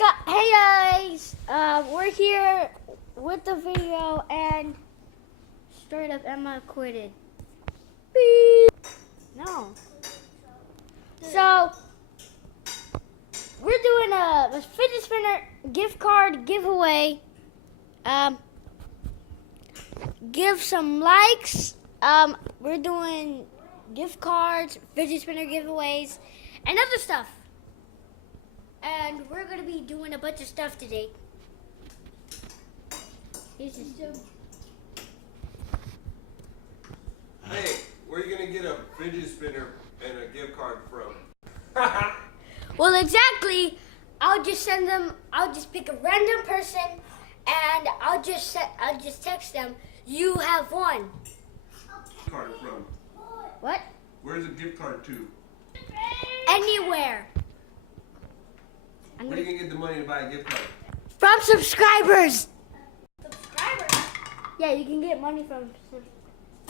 Hey guys, we're here with the video and straight up Emma quitted. Beep. No. So we're doing a fidget spinner gift card giveaway. Give some likes. We're doing gift cards, fidget spinner giveaways, and other stuff. And we're gonna be doing a bunch of stuff today. Hey, where are you gonna get a fidget spinner and a gift card from? Well, exactly. I'll just send them. I'll just pick a random person, and I'll just text them. You have won. Card from? What? Where's the gift card to? Anywhere. Where are you gonna get the money to buy a gift card? From subscribers. Subscribers? Yeah, you can get money from.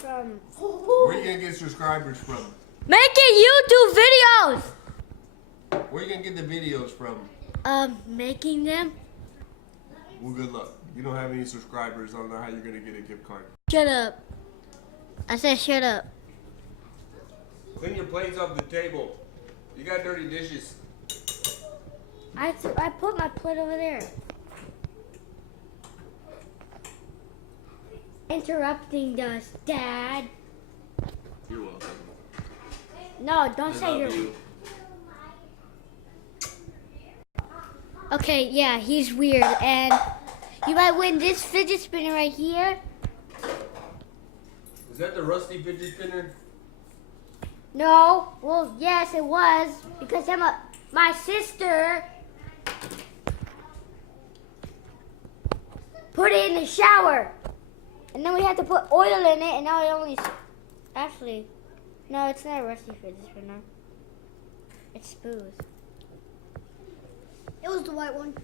Where are you gonna get subscribers from? Making YouTube videos. Where are you gonna get the videos from? Making them. Well, good luck. You don't have any subscribers. I don't know how you're gonna get a gift card. Shut up. I said shut up. Clean your plates off the table. You got dirty dishes. I put my plate over there. Interrupting us, Dad. You're welcome. No, don't say you're. Okay, yeah, he's weird, and you might win this fidget spinner right here. Is that the rusty fidget spinner? No, well, yes, it was because my sister put it in the shower, and then we had to put oil in it, and now it only. Actually, no, it's not a rusty fidget spinner. It's Spoo's. It was the white one.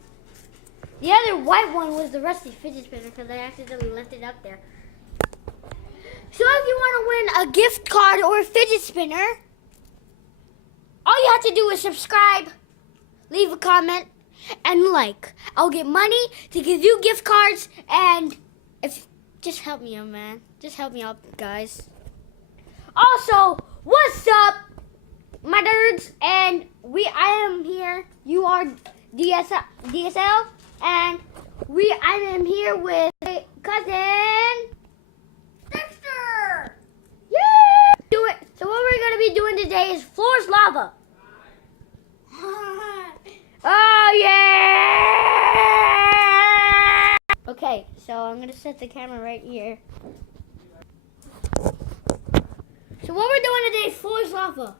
The other white one was the rusty fidget spinner because I accidentally left it up there. So if you want to win a gift card or a fidget spinner, all you have to do is subscribe, leave a comment, and like. I'll get money to give you gift cards, and just help me out, man. Just help me out, guys. Also, what's up, my nerds? And I am here. You are DSL, and I am here with my cousin Dexter. Yeah. Do it. So what we're gonna be doing today is floor's lava. Oh yeah. Okay, so I'm gonna set the camera right here. So what we're doing today is floor's lava.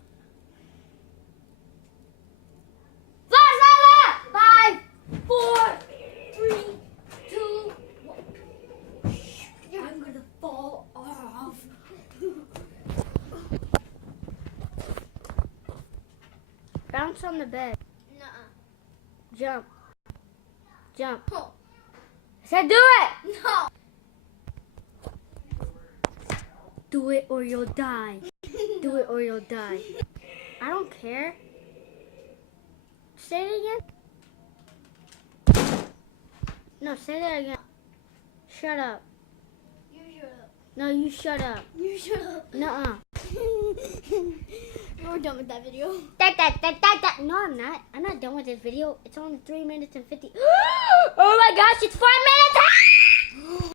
Floor's lava! 5, 4, 3, 2, 1. I'm gonna fall off. Bounce on the bed. Nuh-uh. Jump. Jump. Oh. I said do it! No. Do it or you'll die. Do it or you'll die. I don't care. Say it again. No, say that again. Shut up. You shut up. No, you shut up. You shut up. Nuh-uh. We're done with that video. No, I'm not. I'm not done with this video. It's only 3 minutes and 50. Oh my gosh, it's 5